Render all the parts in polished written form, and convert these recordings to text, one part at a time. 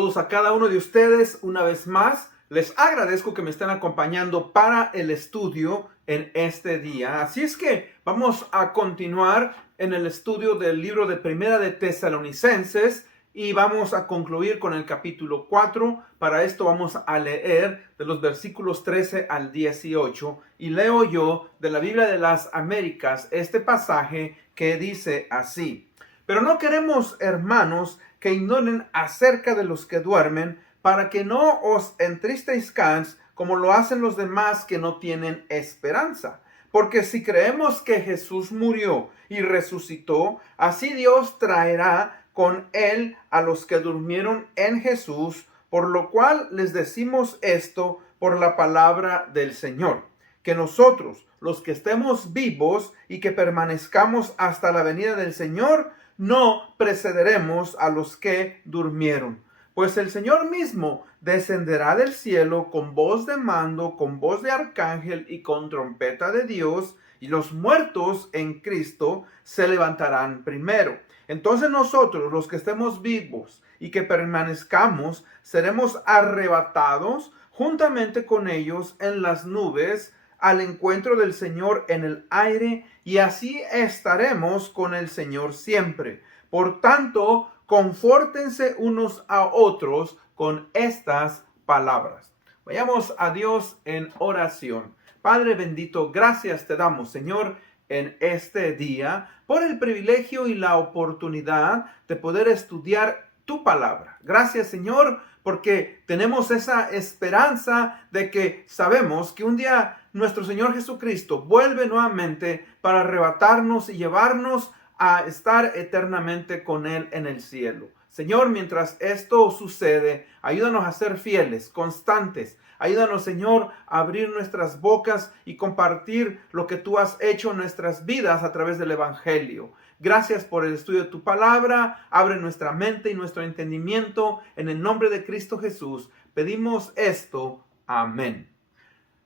Saludos a cada uno de ustedes una vez más. Les agradezco que me estén acompañando para el estudio en este día. Así es que vamos a continuar en el estudio del libro de Primera de Tesalonicenses y vamos a concluir con el capítulo 4. Para esto vamos a leer de los versículos 13 al 18 y leo yo de la Biblia de las Américas este pasaje que dice así: Pero no queremos, hermanos, que ignoren acerca de los que duermen, para que no os entristezcáis como lo hacen los demás que no tienen esperanza. Porque si creemos que Jesús murió y resucitó, así Dios traerá con él a los que durmieron en Jesús, por lo cual les decimos esto por la palabra del Señor, que nosotros, los que estemos vivos y que permanezcamos hasta la venida del Señor, no precederemos a los que durmieron. Pues el Señor mismo descenderá del cielo con voz de mando, con voz de arcángel y con trompeta de Dios, y los muertos en Cristo se levantarán primero. Entonces nosotros, los que estemos vivos y que permanezcamos, seremos arrebatados juntamente con ellos en las nubes al encuentro del Señor en el aire, y así estaremos con el Señor siempre. Por tanto, confórtense unos a otros con estas palabras. Vayamos a Dios en oración. Padre bendito, gracias te damos, Señor, en este día por el privilegio y la oportunidad de poder estudiar tu palabra. Gracias, Señor, porque tenemos esa esperanza de que sabemos que un día nuestro Señor Jesucristo vuelve nuevamente para arrebatarnos y llevarnos a estar eternamente con Él en el cielo. Señor, mientras esto sucede, ayúdanos a ser fieles, constantes. Ayúdanos, Señor, a abrir nuestras bocas y compartir lo que tú has hecho en nuestras vidas a través del Evangelio. Gracias por el estudio de tu palabra. Abre nuestra mente y nuestro entendimiento. En el nombre de Cristo Jesús pedimos esto. Amén.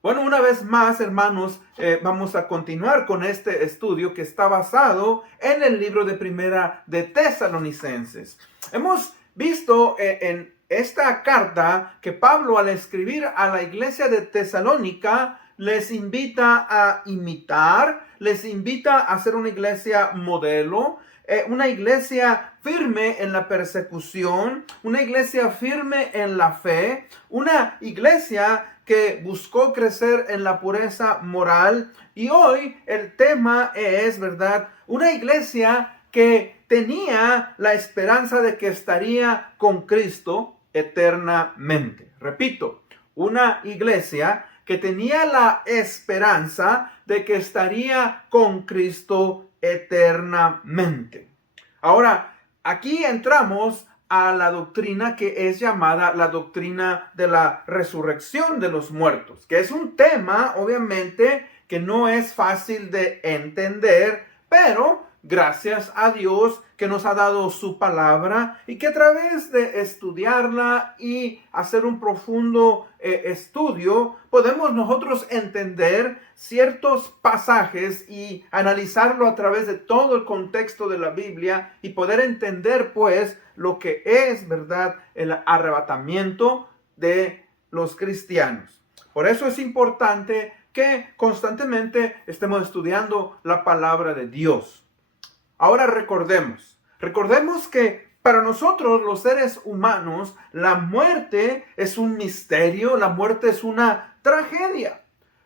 Bueno, una vez más, hermanos, vamos a continuar con este estudio que está basado en el libro de Primera de Tesalonicenses. Hemos visto en esta carta que Pablo, al escribir a la iglesia de Tesalónica, les invita a imitar, les invita a ser una iglesia modelo, una iglesia firme en la persecución, una iglesia firme en la fe, una iglesia que buscó crecer en la pureza moral. Y hoy el tema es, ¿verdad?, una iglesia que tenía la esperanza de que estaría con Cristo eternamente. Repito, una iglesia que tenía la esperanza de que estaría con Cristo eternamente. Ahora, aquí entramos a la doctrina que es llamada la doctrina de la resurrección de los muertos, que es un tema, obviamente, que no es fácil de entender, pero gracias a Dios que nos ha dado su palabra y que a través de estudiarla y hacer un profundo estudio, podemos nosotros entender ciertos pasajes y analizarlo a través de todo el contexto de la Biblia y poder entender pues lo que es, ¿verdad?, el arrebatamiento de los cristianos. Por eso es importante que constantemente estemos estudiando la palabra de Dios. Ahora recordemos que para nosotros los seres humanos la muerte es un misterio, la muerte es una tragedia.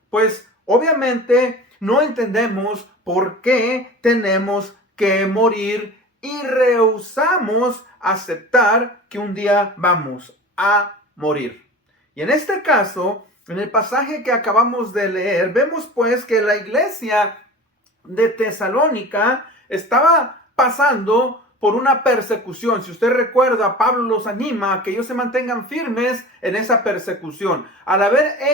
Pues obviamente no entendemos por qué tenemos que morir y rehusamos aceptar que un día vamos a morir. Y en este caso, en el pasaje que acabamos de leer, vemos pues que la iglesia de Tesalónica estaba pasando por una persecución. Si usted recuerda, Pablo los anima a que ellos se mantengan firmes en esa persecución. Al haberse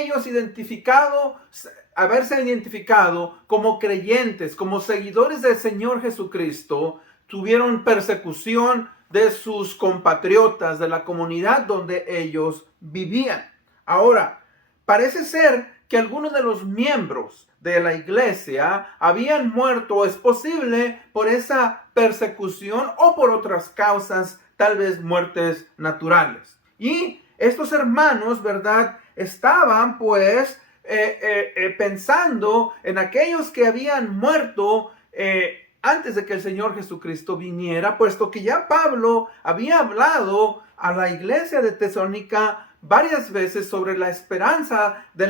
identificado como creyentes, como seguidores del Señor Jesucristo, tuvieron persecución de sus compatriotas, de la comunidad donde ellos vivían. Ahora, parece ser que algunos de los miembros de la iglesia habían muerto, es posible, por esa persecución o por otras causas, tal vez muertes naturales. Y estos hermanos, ¿verdad? Estaban pues pensando en aquellos que habían muerto antes de que el Señor Jesucristo viniera, puesto que ya Pablo había hablado a la iglesia de Tesalónica varias veces sobre la esperanza de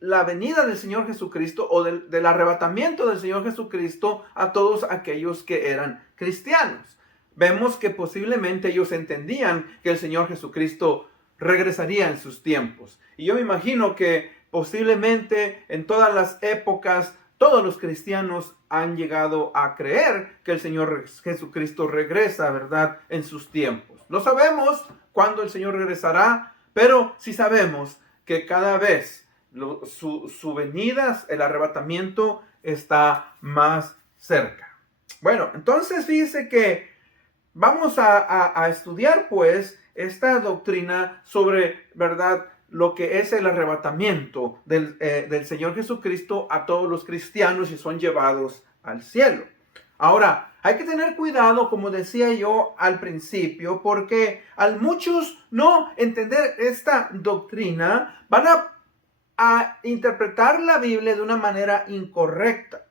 la venida del Señor Jesucristo o del arrebatamiento del Señor Jesucristo a todos aquellos que eran cristianos. Vemos que posiblemente ellos entendían que el Señor Jesucristo regresaría en sus tiempos. Y yo me imagino que posiblemente en todas las épocas todos los cristianos han llegado a creer que el Señor Jesucristo regresa, ¿verdad?, en sus tiempos. No sabemos cuándo el Señor regresará, pero sí sabemos que cada vez su venida, el arrebatamiento, está más cerca. Bueno, entonces fíjese que vamos a estudiar pues esta doctrina sobre, ¿verdad?, lo que es el arrebatamiento del Señor Jesucristo a todos los cristianos y son llevados al cielo. Ahora, hay que tener cuidado, como decía yo al principio, porque al muchos no entender esta doctrina, van a interpretar la Biblia de una manera incorrecta.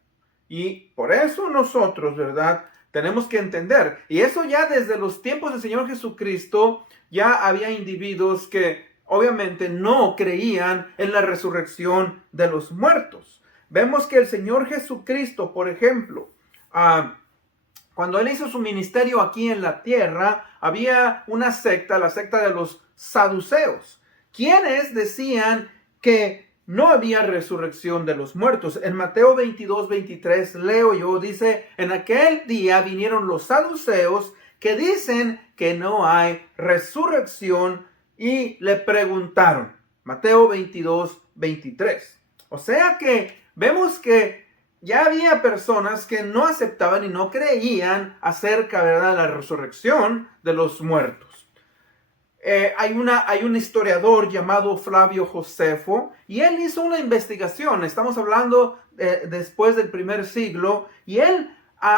Y por eso nosotros, ¿verdad?, tenemos que entender. Y eso ya desde los tiempos del Señor Jesucristo, ya había individuos que obviamente no creían en la resurrección de los muertos. Vemos que el Señor Jesucristo, por ejemplo, cuando Él hizo su ministerio aquí en la tierra, había una secta, la secta de los saduceos, quienes decían que no había resurrección de los muertos. En Mateo 22:23 leo yo, dice, en aquel día vinieron los saduceos que dicen que no hay resurrección y le preguntaron. Mateo 22:23. O sea que vemos que ya había personas que no aceptaban y no creían acerca, ¿verdad?, de la resurrección de los muertos. Hay un historiador llamado Flavio Josefo y él hizo una investigación. Estamos hablando después del primer siglo y él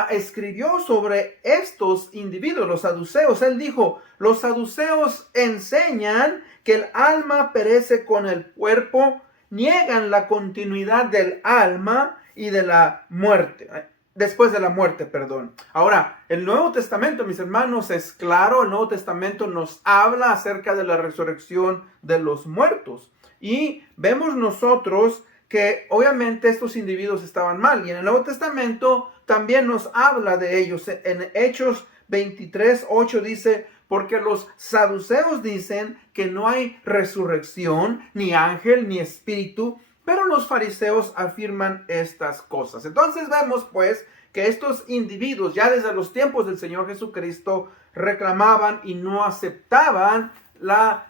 escribió sobre estos individuos, los saduceos. Él dijo, los saduceos enseñan que el alma perece con el cuerpo, niegan la continuidad del alma y de la muerte. Después de la muerte, perdón. Ahora, el Nuevo Testamento, mis hermanos, es claro. El Nuevo Testamento nos habla acerca de la resurrección de los muertos. Y vemos nosotros que obviamente estos individuos estaban mal. Y en el Nuevo Testamento también nos habla de ellos. En Hechos 23:8 dice, porque los saduceos dicen que no hay resurrección, ni ángel, ni espíritu, pero los fariseos afirman estas cosas. Entonces vemos pues que estos individuos ya desde los tiempos del Señor Jesucristo reclamaban y no aceptaban la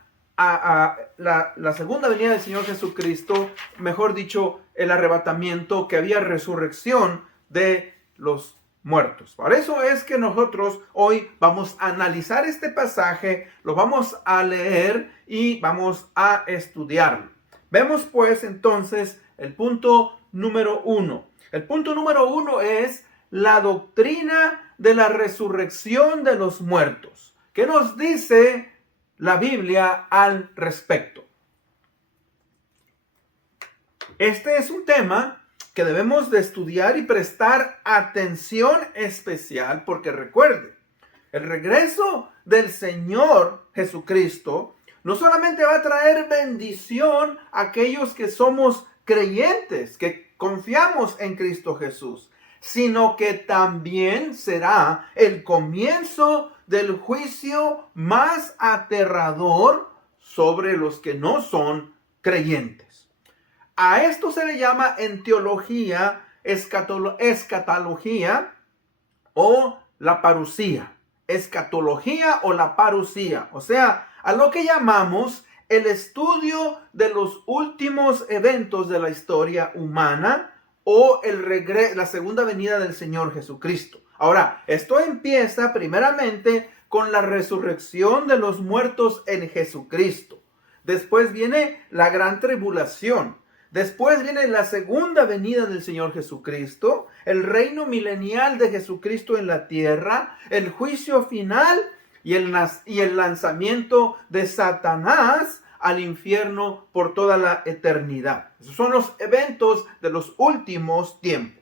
segunda venida del Señor Jesucristo, mejor dicho, el arrebatamiento, que había resurrección de los muertos. Por eso es que nosotros hoy vamos a analizar este pasaje, lo vamos a leer y vamos a estudiarlo. Vemos pues entonces el punto número 1. El punto número 1 es la doctrina de la resurrección de los muertos. ¿Qué nos dice la Biblia al respecto? Este es un tema que debemos de estudiar y prestar atención especial porque recuerde, el regreso del Señor Jesucristo no solamente va a traer bendición a aquellos que somos creyentes, que confiamos en Cristo Jesús, sino que también será el comienzo del juicio más aterrador sobre los que no son creyentes. A esto se le llama en teología escatología o la parusía. Escatología o la parusía, o sea, a lo que llamamos el estudio de los últimos eventos de la historia humana o la segunda venida del Señor Jesucristo. Ahora, esto empieza primeramente con la resurrección de los muertos en Jesucristo. Después viene la gran tribulación. Después viene la segunda venida del Señor Jesucristo, el reino milenial de Jesucristo en la tierra, el juicio final y el lanzamiento de Satanás al infierno por toda la eternidad. Esos son los eventos de los últimos tiempos.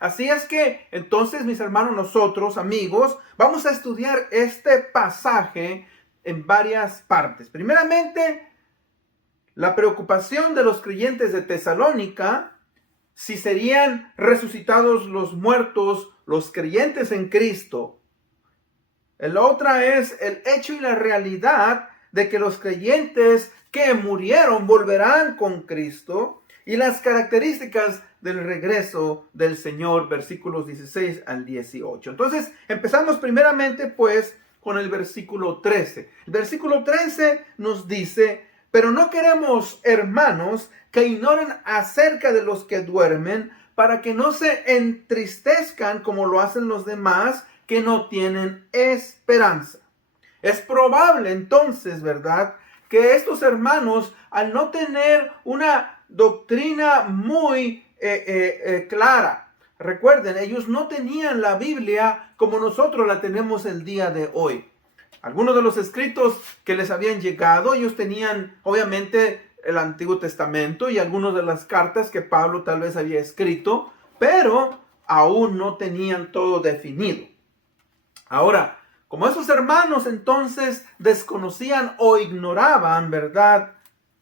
Así es que entonces, mis hermanos, nosotros, amigos, vamos a estudiar este pasaje en varias partes. Primeramente, la preocupación de los creyentes de Tesalónica, si serían resucitados los muertos, los creyentes en Cristo. La otra es el hecho y la realidad de que los creyentes que murieron volverán con Cristo, y las características del regreso del Señor, versículos 16 al 18. Entonces, empezamos primeramente pues con el versículo 13. El versículo 13 nos dice: pero no queremos, hermanos, que ignoren acerca de los que duermen, para que no se entristezcan como lo hacen los demás que no tienen esperanza. Es probable entonces, ¿verdad?, que estos hermanos, al no tener una doctrina muy clara, recuerden, ellos no tenían la Biblia como nosotros la tenemos el día de hoy. Algunos de los escritos que les habían llegado, ellos tenían obviamente el Antiguo Testamento y algunas de las cartas que Pablo tal vez había escrito, pero aún no tenían todo definido. Ahora, como esos hermanos entonces desconocían o ignoraban, ¿verdad?,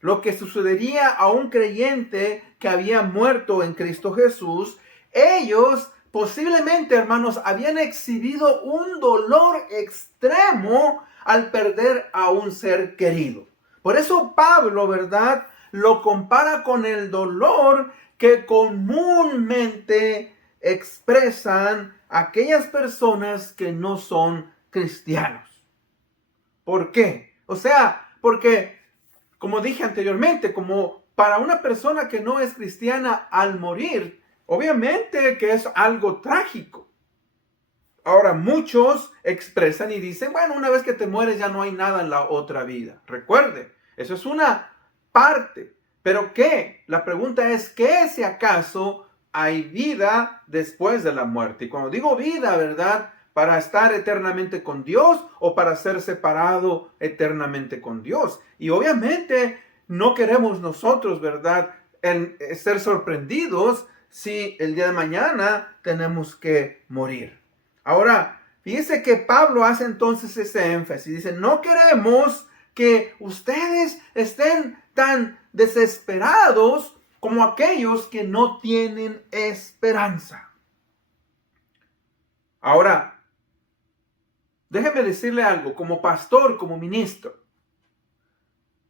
lo que sucedería a un creyente que había muerto en Cristo Jesús, ellos posiblemente, hermanos, habían exhibido un dolor extremo al perder a un ser querido. Por eso Pablo, ¿verdad?, lo compara con el dolor que comúnmente expresan aquellas personas que no son cristianos. ¿Por qué? O sea, porque, como dije anteriormente, como para una persona que no es cristiana al morir, obviamente que es algo trágico. Ahora, muchos expresan y dicen, bueno, una vez que te mueres ya no hay nada en la otra vida. Recuerde, eso es una parte. ¿Pero qué? La pregunta es, ¿qué si acaso hay vida después de la muerte? Y cuando digo vida, ¿verdad?, para estar eternamente con Dios o para ser separado eternamente con Dios. Y obviamente no queremos nosotros, ¿verdad?, ser sorprendidos si el día de mañana tenemos que morir. Ahora, fíjese que Pablo hace entonces ese énfasis. Dice, no queremos que ustedes estén tan desesperados como aquellos que no tienen esperanza. Ahora, déjeme decirle algo, como pastor, como ministro.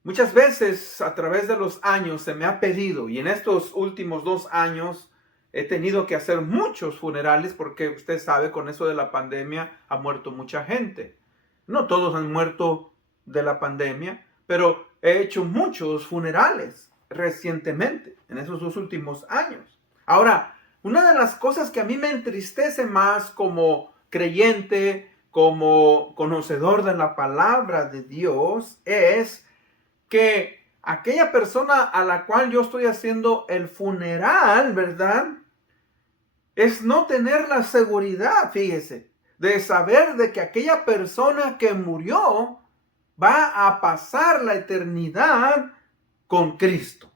Muchas veces a través de los años se me ha pedido, y en estos últimos 2 años he tenido que hacer muchos funerales porque usted sabe, con eso de la pandemia ha muerto mucha gente. No todos han muerto de la pandemia, pero he hecho muchos funerales recientemente, en esos 2 últimos años. Ahora, una de las cosas que a mí me entristece más como creyente, como conocedor de la palabra de Dios, es que aquella persona a la cual yo estoy haciendo el funeral, ¿verdad?, es no tener la seguridad, fíjese, de saber de que aquella persona que murió va a pasar la eternidad con Cristo.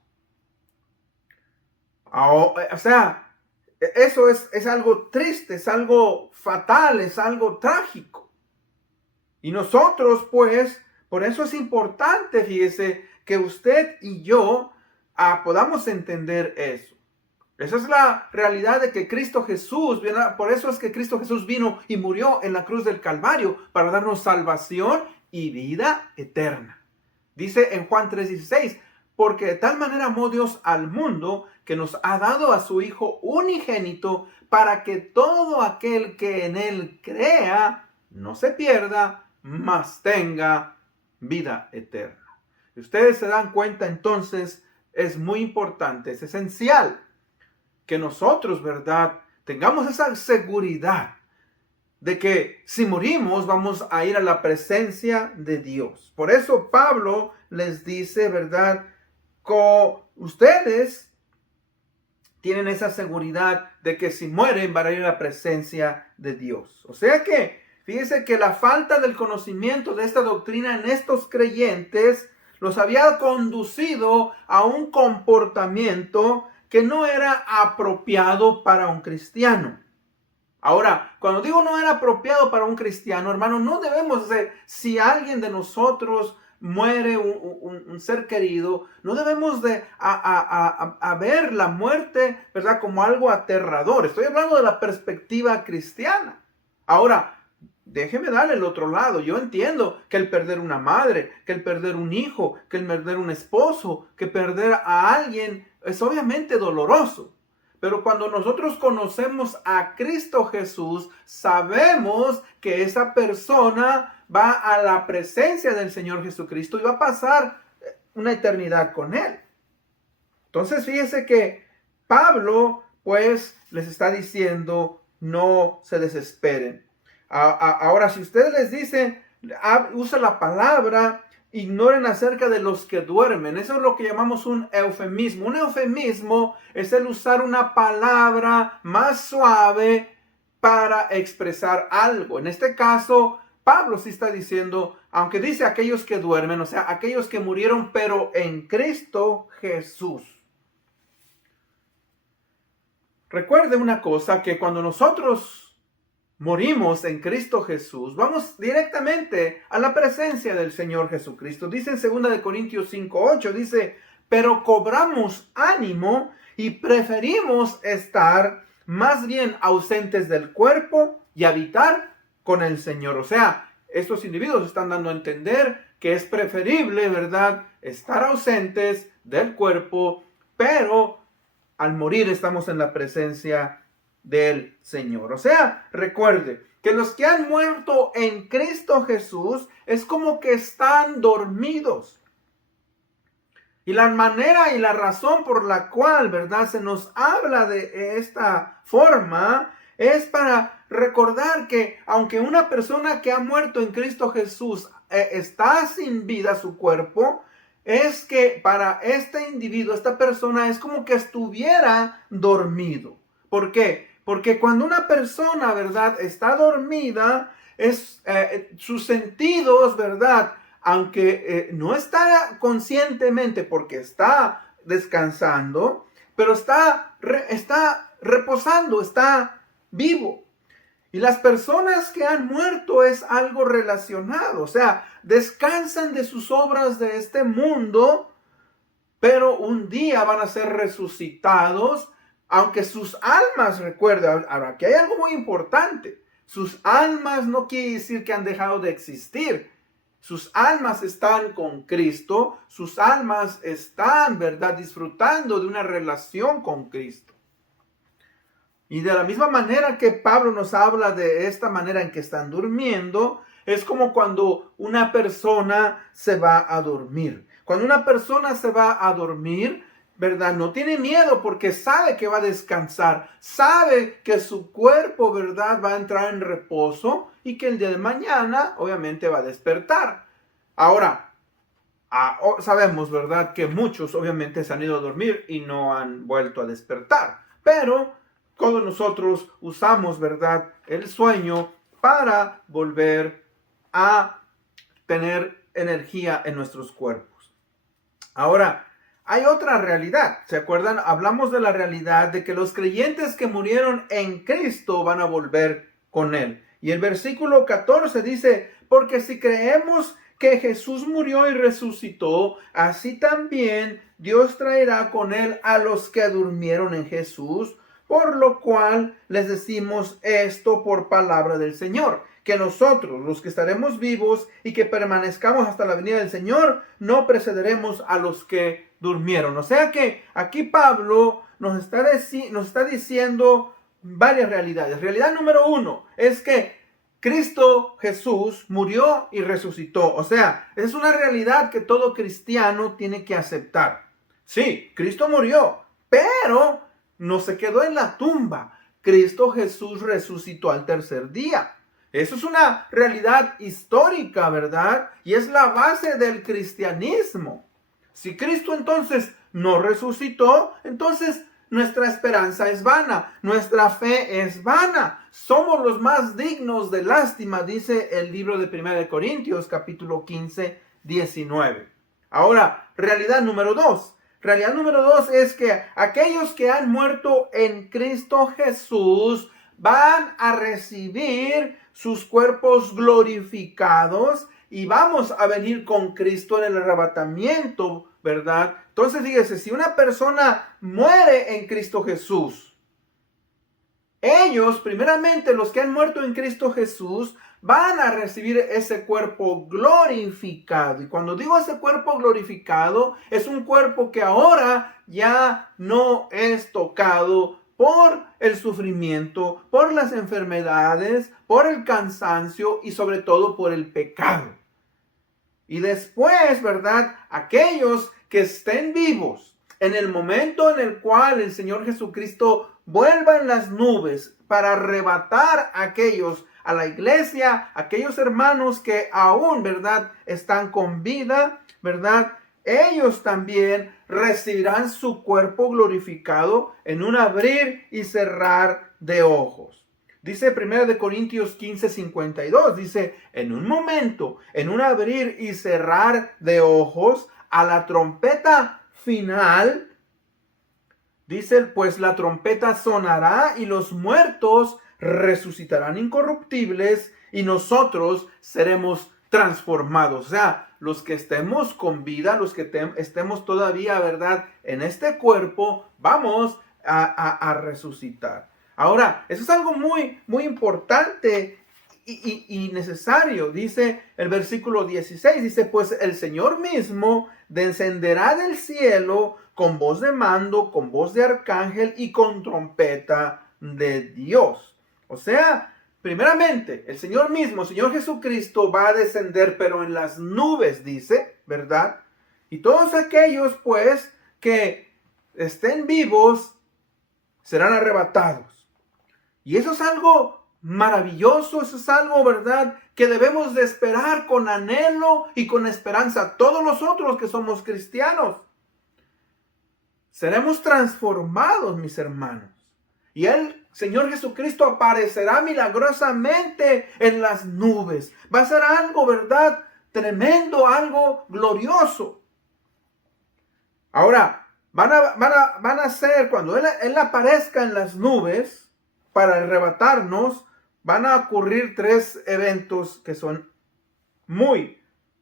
O sea, eso es algo triste, es algo fatal, es algo trágico. Y nosotros, pues, por eso es importante, fíjese, que usted y yo podamos entender eso. Esa es la realidad de que Cristo Jesús, por eso es que Cristo Jesús vino y murió en la cruz del Calvario, para darnos salvación y vida eterna. Dice en Juan 3:16, porque de tal manera amó Dios al mundo, que nos ha dado a su Hijo unigénito, para que todo aquel que en él crea no se pierda, mas tenga vida eterna. Y ustedes se dan cuenta, entonces, es muy importante, es esencial que nosotros, ¿verdad?, tengamos esa seguridad de que si morimos vamos a ir a la presencia de Dios. Por eso Pablo les dice, ¿verdad?, que ustedes tienen esa seguridad de que si mueren van a ir a la presencia de Dios. O sea que, Fíjese que la falta del conocimiento de esta doctrina en estos creyentes los había conducido a un comportamiento que no era apropiado para un cristiano. Ahora, cuando digo no era apropiado para un cristiano, hermano, no debemos de, si alguien de nosotros muere, un ser querido, no debemos de ver la muerte, ¿verdad?, como algo aterrador. Estoy hablando de la perspectiva cristiana. Ahora, déjeme darle el otro lado. Yo entiendo que el perder una madre, que el perder un hijo, que el perder un esposo, que perder a alguien es obviamente doloroso. Pero cuando nosotros conocemos a Cristo Jesús, sabemos que esa persona va a la presencia del Señor Jesucristo y va a pasar una eternidad con Él. Entonces fíjese que Pablo pues les está diciendo, no se desesperen. Ahora, si ustedes les dicen, usa la palabra, ignoren acerca de los que duermen. Eso es lo que llamamos un eufemismo. Un eufemismo es el usar una palabra más suave para expresar algo. En este caso, Pablo sí está diciendo, aunque dice aquellos que duermen, o sea, aquellos que murieron, pero en Cristo Jesús. Recuerde una cosa, que cuando nosotros morimos en Cristo Jesús, vamos directamente a la presencia del Señor Jesucristo. Dice en 2 Corintios 5:8, dice, pero cobramos ánimo y preferimos estar más bien ausentes del cuerpo y habitar con el Señor. O sea, estos individuos están dando a entender que es preferible, ¿verdad?, estar ausentes del cuerpo, pero al morir estamos en la presencia del Señor. O sea, recuerde que los que han muerto en Cristo Jesús es como que están dormidos. Y la manera y la razón por la cual, ¿verdad?, se nos habla de esta forma es para recordar que aunque una persona que ha muerto en Cristo Jesús está sin vida su cuerpo, es que para este individuo, esta persona es como que estuviera dormido. ¿Por qué? Porque cuando una persona, ¿verdad?, está dormida, sus sentidos, ¿verdad?, aunque no está conscientemente porque está descansando, pero está reposando, está vivo. Y las personas que han muerto es algo relacionado, o sea, descansan de sus obras de este mundo, pero un día van a ser resucitados, aunque sus almas, recuerda, ahora aquí hay algo muy importante, sus almas no quiere decir que han dejado de existir. Sus almas están con Cristo, sus almas están, ¿verdad?, disfrutando de una relación con Cristo. Y de la misma manera que Pablo nos habla de esta manera en que están durmiendo, es como cuando una persona se va a dormir. Cuando una persona se va a dormir, ¿verdad?, no tiene miedo porque sabe que va a descansar, sabe que su cuerpo, ¿verdad?, va a entrar en reposo y que el día de mañana obviamente va a despertar. Ahora, sabemos, ¿verdad?, que muchos obviamente se han ido a dormir y no han vuelto a despertar, pero todos nosotros usamos, ¿verdad?, el sueño para volver a tener energía en nuestros cuerpos. Ahora, hay otra realidad. ¿Se acuerdan? Hablamos de la realidad de que los creyentes que murieron en Cristo van a volver con Él. Y el versículo 14 dice, porque si creemos que Jesús murió y resucitó, así también Dios traerá con Él a los que durmieron en Jesús. Por lo cual les decimos esto por palabra del Señor, que nosotros, los que estaremos vivos y que permanezcamos hasta la venida del Señor, no precederemos a los que durmieron. O sea que aquí Pablo nos está diciendo varias realidades. Realidad número 1 es que Cristo Jesús murió y resucitó. O sea, es una realidad que todo cristiano tiene que aceptar. Sí, Cristo murió, pero no se quedó en la tumba. Cristo Jesús resucitó al tercer día. Eso es una realidad histórica, ¿verdad? Y es la base del cristianismo. Si Cristo entonces no resucitó, entonces nuestra esperanza es vana, nuestra fe es vana. Somos los más dignos de lástima, dice el libro de 1 Corintios, capítulo 15, 19. Ahora, realidad número 2. Realidad número 2 es que aquellos que han muerto en Cristo Jesús van a recibir sus cuerpos glorificados y vamos a venir con Cristo en el arrebatamiento, ¿verdad? Entonces, fíjese, si una persona muere en Cristo Jesús, ellos, primeramente, los que han muerto en Cristo Jesús, van a recibir ese cuerpo glorificado. Y cuando digo ese cuerpo glorificado, es un cuerpo que ahora ya no es tocado por el sufrimiento, por las enfermedades, por el cansancio y sobre todo por el pecado. Y después, ¿verdad? Aquellos que estén vivos en el momento en el cual el Señor Jesucristo vuelva en las nubes para arrebatar a aquellos, a la iglesia, aquellos hermanos que aún, ¿verdad?, están con vida, ¿verdad? Ellos también recibirán su cuerpo glorificado en un abrir y cerrar de ojos. Dice 1 Corintios 15, 52, dice, en un momento, en un abrir y cerrar de ojos, a la trompeta final, dice, pues la trompeta sonará y los muertos resucitarán incorruptibles y nosotros seremos transformados. O sea, los que estemos con vida, los que estemos todavía, ¿verdad?, en este cuerpo, vamos a resucitar. Ahora, eso es algo muy, muy importante y necesario. Dice el versículo 16, dice, pues el Señor mismo descenderá del cielo con voz de mando, con voz de arcángel y con trompeta de Dios. O sea, primeramente, el Señor mismo, el Señor Jesucristo va a descender, pero en las nubes, dice, ¿verdad? Y todos aquellos, pues, que estén vivos, serán arrebatados. Y eso es algo maravilloso, eso es algo, ¿verdad?, que debemos de esperar con anhelo y con esperanza. Todos nosotros que somos cristianos seremos transformados, mis hermanos. Y el Señor Jesucristo aparecerá milagrosamente en las nubes. Va a ser algo, ¿verdad?, tremendo, algo glorioso. Ahora, van a ser, cuando Él aparezca en las nubes para arrebatarnos, van a ocurrir 3 eventos que son muy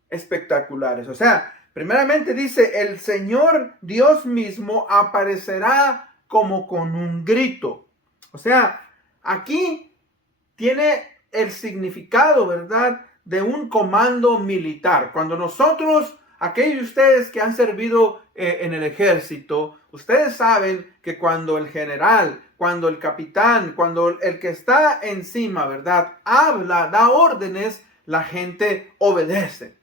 espectaculares. O sea, primeramente dice, el Señor Dios mismo aparecerá como con un grito. O sea, aquí tiene el significado, ¿verdad?, de un comando militar. Cuando nosotros, aquellos de ustedes que han servido en el ejército, ustedes saben que cuando el general, cuando el capitán, cuando el que está encima, ¿verdad?, habla, da órdenes, la gente obedece.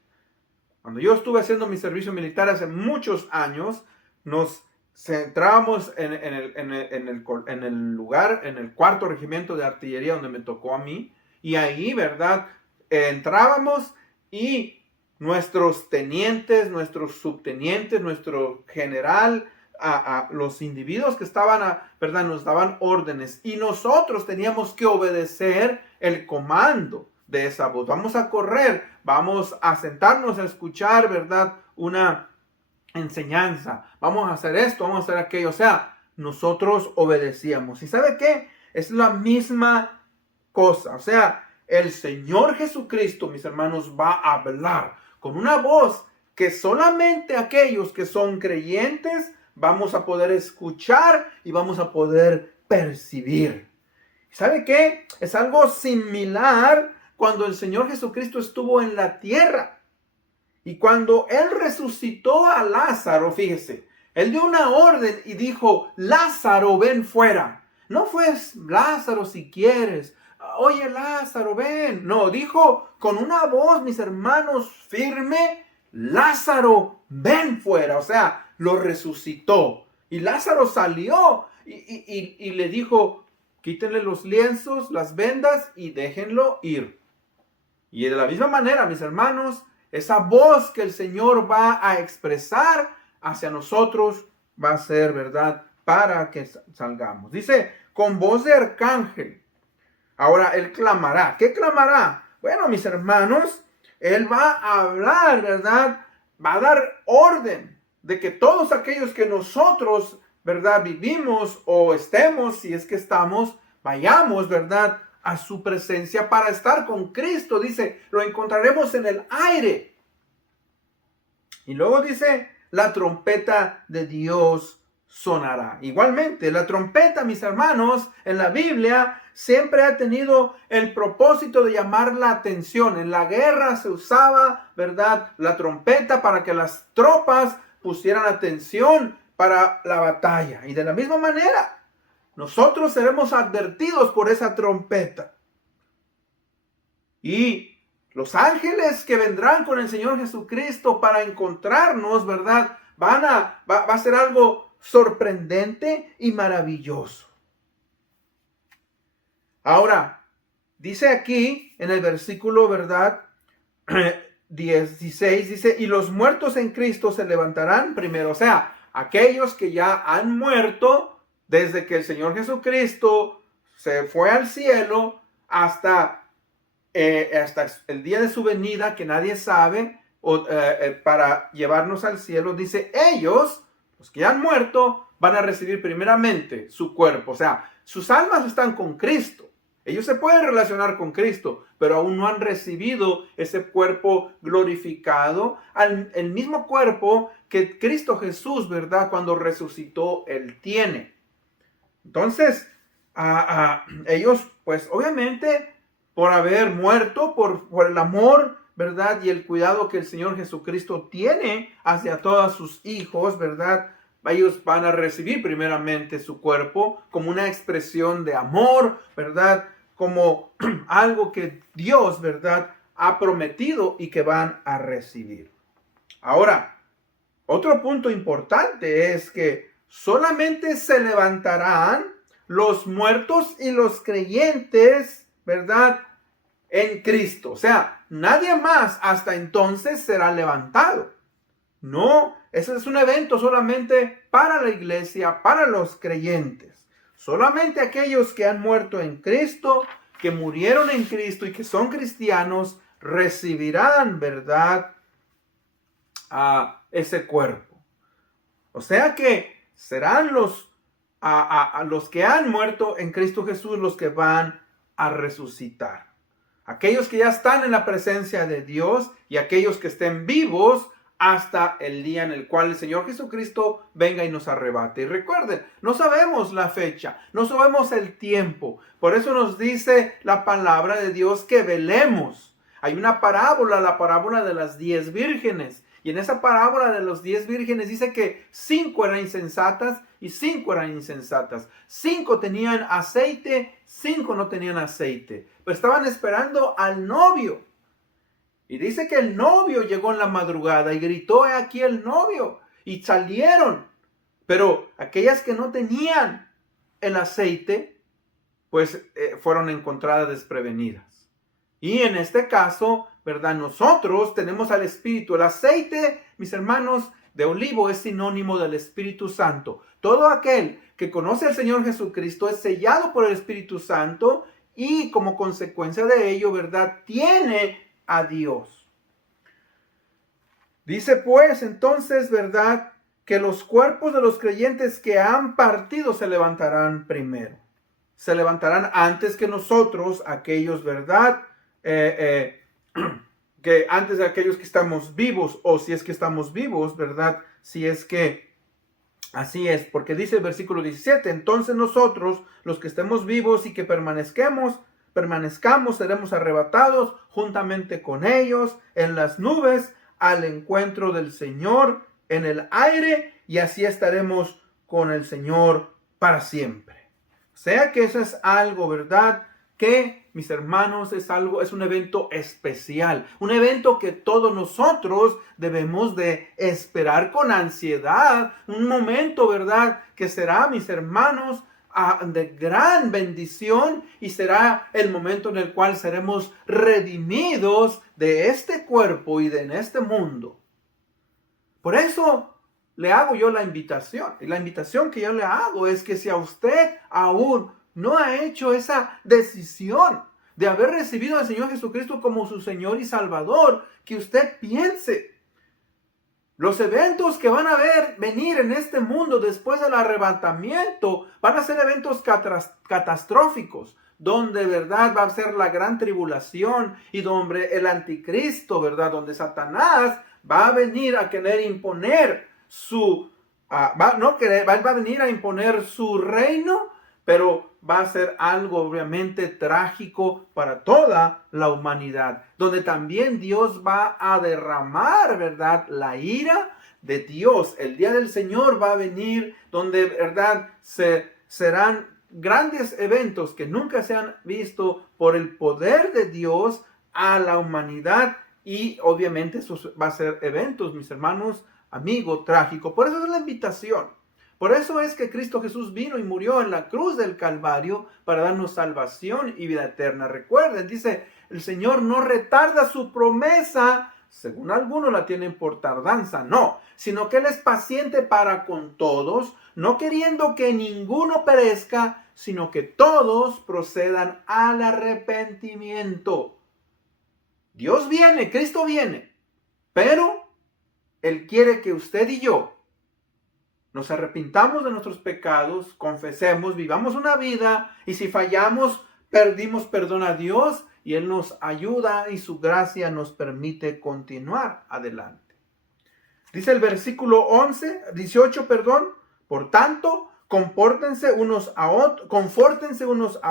Cuando yo estuve haciendo mi servicio militar hace muchos años, nos centrábamos en el lugar, en el 4º regimiento de artillería donde me tocó a mí, y ahí, ¿verdad?, entrábamos y nuestros tenientes, nuestros subtenientes, nuestro general, a los individuos que estaban, ¿verdad?, nos daban órdenes y nosotros teníamos que obedecer el comando de esa voz. Vamos a correr, vamos a sentarnos a escuchar, ¿verdad?, una enseñanza. Vamos a hacer esto, vamos a hacer aquello. O sea, nosotros obedecíamos. ¿Y sabe qué? Es la misma cosa. O sea, el Señor Jesucristo, mis hermanos, va a hablar con una voz que solamente aquellos que son creyentes vamos a poder escuchar y vamos a poder percibir. ¿Sabe qué? Es algo similar cuando el Señor Jesucristo estuvo en la tierra. Y cuando Él resucitó a Lázaro, fíjese, Él dio una orden y dijo, Lázaro, ven fuera. No fue Lázaro si quieres. Oye, Lázaro, ven. No, dijo con una voz, mis hermanos, firme, Lázaro, ven fuera. O sea, lo resucitó. Y Lázaro salió y le dijo, quítenle los lienzos, las vendas y déjenlo ir. Y de la misma manera, mis hermanos, esa voz que el Señor va a expresar hacia nosotros va a ser, ¿verdad?, para que salgamos. Dice, con voz de arcángel. Ahora él clamará. ¿Qué clamará? Bueno, mis hermanos, él va a hablar, ¿verdad? Va a dar orden de que todos aquellos que nosotros, ¿verdad? Vivimos o estemos, si es que estamos, vayamos, ¿verdad? A su presencia para estar con Cristo. Dice, lo encontraremos en el aire. Y luego dice, la trompeta de Dios sonará. Igualmente, la trompeta, mis hermanos, en la Biblia siempre ha tenido el propósito de llamar la atención. En la guerra se usaba, ¿verdad?, la trompeta para que las tropas pusieran atención para la batalla. Y de la misma manera, nosotros seremos advertidos por esa trompeta. Y los ángeles que vendrán con el Señor Jesucristo para encontrarnos, ¿verdad?, va a ser algo sorprendente y maravilloso. Ahora, dice aquí en el versículo, ¿verdad?, 16, dice, y los muertos en Cristo se levantarán primero. O sea, aquellos que ya han muerto desde que el Señor Jesucristo se fue al cielo hasta el día de su venida, que nadie sabe, para llevarnos al cielo. Dice, ellos, los que ya han muerto, van a recibir primeramente su cuerpo. O sea, sus almas están con Cristo. Ellos se pueden relacionar con Cristo, pero aún no han recibido ese cuerpo glorificado, el mismo cuerpo que Cristo Jesús, ¿verdad?, cuando resucitó, Él tiene. Entonces, ellos, pues obviamente, por haber muerto, por el amor, ¿verdad?, y el cuidado que el Señor Jesucristo tiene hacia todos sus hijos, ¿verdad?, ellos van a recibir primeramente su cuerpo como una expresión de amor, ¿verdad?, como algo que Dios, ¿verdad?, ha prometido y que van a recibir. Ahora, otro punto importante es que solamente se levantarán los muertos y los creyentes, ¿verdad?, en Cristo. O sea, nadie más hasta entonces será levantado. No, ese es un evento solamente para la iglesia, para los creyentes. Solamente aquellos que han muerto en Cristo, que murieron en Cristo y que son cristianos, recibirán, ¿verdad?, a ese cuerpo. O sea que serán los que han muerto en Cristo Jesús los que van a resucitar. Aquellos que ya están en la presencia de Dios y aquellos que estén vivos hasta el día en el cual el Señor Jesucristo venga y nos arrebate. Y recuerden, no sabemos la fecha, no sabemos el tiempo. Por eso nos dice la palabra de Dios que velemos. Hay una parábola, la parábola de las 10 vírgenes. Y en esa parábola de los 10 vírgenes dice que 5 eran insensatas y 5 eran insensatas. 5 tenían aceite, 5 no tenían aceite. Pero estaban esperando al novio. Y dice que el novio llegó en la madrugada y gritó, "He aquí el novio". Y salieron. Pero aquellas que no tenían el aceite, pues fueron encontradas desprevenidas. Y en este caso, ¿verdad?, nosotros tenemos al Espíritu. El aceite, mis hermanos, de olivo es sinónimo del Espíritu Santo. Todo aquel que conoce al Señor Jesucristo es sellado por el Espíritu Santo y como consecuencia de ello, ¿verdad?, tiene a Dios. Dice pues entonces, ¿verdad?, que los cuerpos de los creyentes que han partido se levantarán primero. Se levantarán antes que nosotros, aquellos, ¿verdad?, que antes de aquellos que estamos vivos, o si es que estamos vivos, ¿verdad?, si es que así es, porque dice el versículo 17, entonces nosotros, los que estemos vivos y que permanezcamos, seremos arrebatados juntamente con ellos en las nubes al encuentro del Señor en el aire, y así estaremos con el Señor para siempre. O sea que eso es algo, ¿verdad?, que, mis hermanos, es un evento especial, un evento que todos nosotros debemos de esperar con ansiedad, un momento, ¿verdad?, que será, mis hermanos, de gran bendición, y será el momento en el cual seremos redimidos de este cuerpo y de en este mundo. Por eso le hago yo la invitación. Y la invitación que yo le hago es que si a usted aún no ha hecho esa decisión de haber recibido al Señor Jesucristo como su Señor y Salvador, que usted piense. Los eventos que van a venir en este mundo después del arrebatamiento van a ser eventos catastróficos, donde, ¿verdad?, va a ser la gran tribulación y donde el anticristo, ¿verdad?, donde Satanás va a venir a querer imponer va a venir a imponer su reino, pero va a ser algo obviamente trágico para toda la humanidad, donde también Dios va a derramar, ¿verdad?, la ira de Dios. El día del Señor va a venir, donde, ¿verdad?, serán grandes eventos que nunca se han visto por el poder de Dios a la humanidad, y obviamente eso va a ser eventos, mis hermanos, amigos, trágicos. Por eso es la invitación. Por eso es que Cristo Jesús vino y murió en la cruz del Calvario para darnos salvación y vida eterna. Recuerden, dice, el Señor no retarda su promesa, según algunos la tienen por tardanza, no, sino que Él es paciente para con todos, no queriendo que ninguno perezca, sino que todos procedan al arrepentimiento. Dios viene, Cristo viene, pero Él quiere que usted y yo nos arrepintamos de nuestros pecados, confesemos, vivamos una vida, y si fallamos, pedimos perdón a Dios y Él nos ayuda y su gracia nos permite continuar adelante. Dice el versículo 18, por tanto, confórtense unos a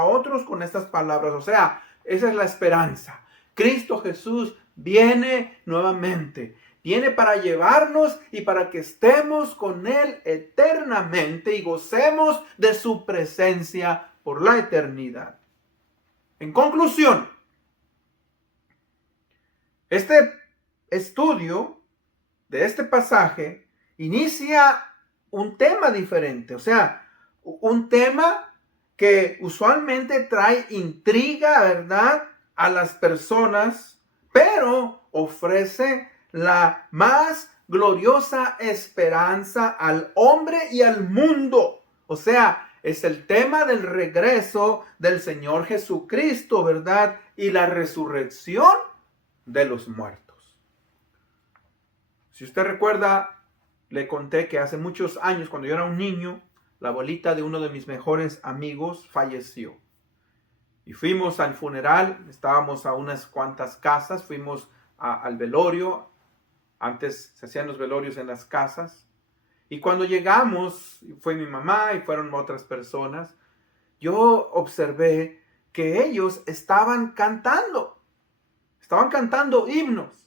otros con estas palabras. O sea, esa es la esperanza. Cristo Jesús viene nuevamente. Viene para llevarnos y para que estemos con Él eternamente y gocemos de su presencia por la eternidad. En conclusión, este estudio de este pasaje inicia un tema diferente, o sea, un tema que usualmente trae intriga, ¿verdad?, a las personas, pero ofrece la más gloriosa esperanza al hombre y al mundo. O sea, es el tema del regreso del Señor Jesucristo, ¿verdad?, y la resurrección de los muertos. Si usted recuerda, le conté que hace muchos años, cuando yo era un niño, la abuelita de uno de mis mejores amigos falleció. Y fuimos al funeral, estábamos a unas cuantas casas, fuimos al velorio. Antes se hacían los velorios en las casas. Y cuando llegamos, fue mi mamá y fueron otras personas, yo observé que ellos estaban cantando himnos.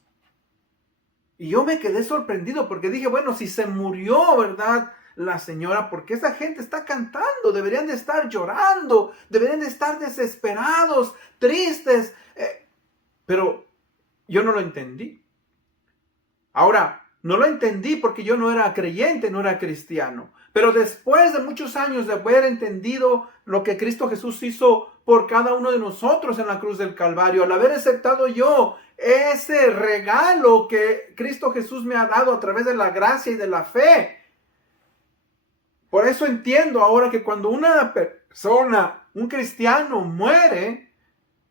Y yo me quedé sorprendido porque dije, bueno, si se murió, ¿verdad?, la señora, ¿por qué esa gente está cantando? Deberían de estar llorando, deberían de estar desesperados, tristes. Pero yo no lo entendí. Ahora, no lo entendí porque yo no era creyente, no era cristiano. Pero después de muchos años de haber entendido lo que Cristo Jesús hizo por cada uno de nosotros en la cruz del Calvario, al haber aceptado yo ese regalo que Cristo Jesús me ha dado a través de la gracia y de la fe, por eso entiendo ahora que cuando una persona, un cristiano, muere,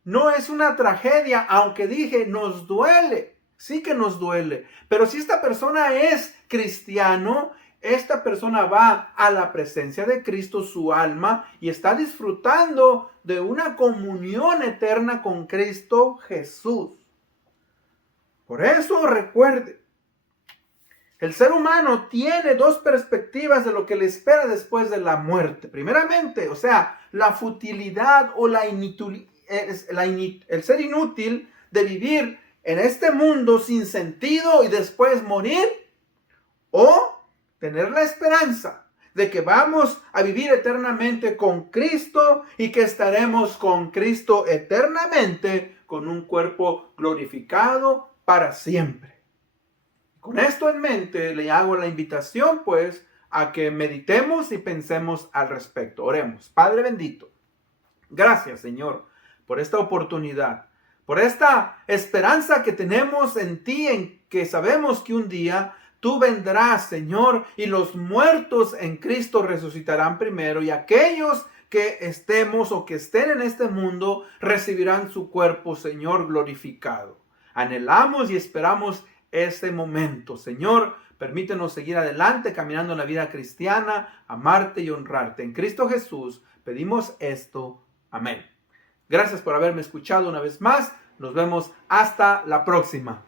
no es una tragedia, aunque dije, nos duele. Sí que nos duele, pero si esta persona es cristiano, esta persona va a la presencia de Cristo, su alma, y está disfrutando de una comunión eterna con Cristo Jesús. Por eso recuerde, el ser humano tiene dos perspectivas de lo que le espera después de la muerte. Primeramente, o sea, la futilidad o el ser inútil de vivir en este mundo sin sentido y después morir, o tener la esperanza de que vamos a vivir eternamente con Cristo y que estaremos con Cristo eternamente con un cuerpo glorificado para siempre. Con esto en mente le hago la invitación pues a que meditemos y pensemos al respecto. Oremos. Padre bendito, gracias Señor por esta oportunidad, por esta esperanza que tenemos en ti, en que sabemos que un día tú vendrás, Señor, y los muertos en Cristo resucitarán primero, y aquellos que estemos o que estén en este mundo recibirán su cuerpo, Señor, glorificado. Anhelamos y esperamos este momento, Señor. Permítenos seguir adelante caminando en la vida cristiana, amarte y honrarte. En Cristo Jesús pedimos esto. Amén. Gracias por haberme escuchado una vez más. Nos vemos hasta la próxima.